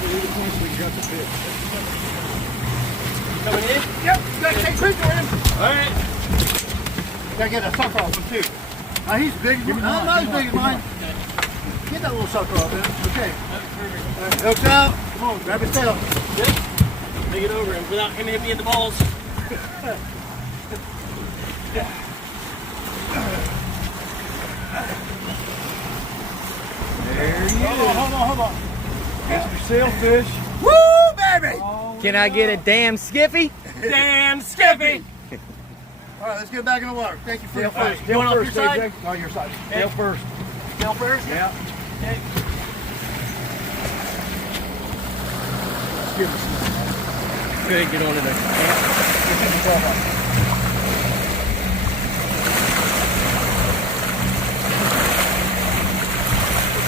We need a point so we can gut the fish. Coming in? Yep, you gotta take quick on him. Alright. Gotta get a sucker off him too. He's big. Not as big as mine. Get that little sucker off him. Okay. Alright, hooks out. Come on, grab his tail. Yep. Take it over him without him hitting me in the balls. There he is. Hold on. Here's your sailfish. Woo, baby! Can I get a damn skiffy? Damn Skippy! All right, let's get back in the water. Thank you for your Tail fish. You want off your side? JJ? No, your side. Okay. Tail first. Tail first? Yeah. Okay. Let's give it some. Good, get on to the camp. Let's get the 12 up.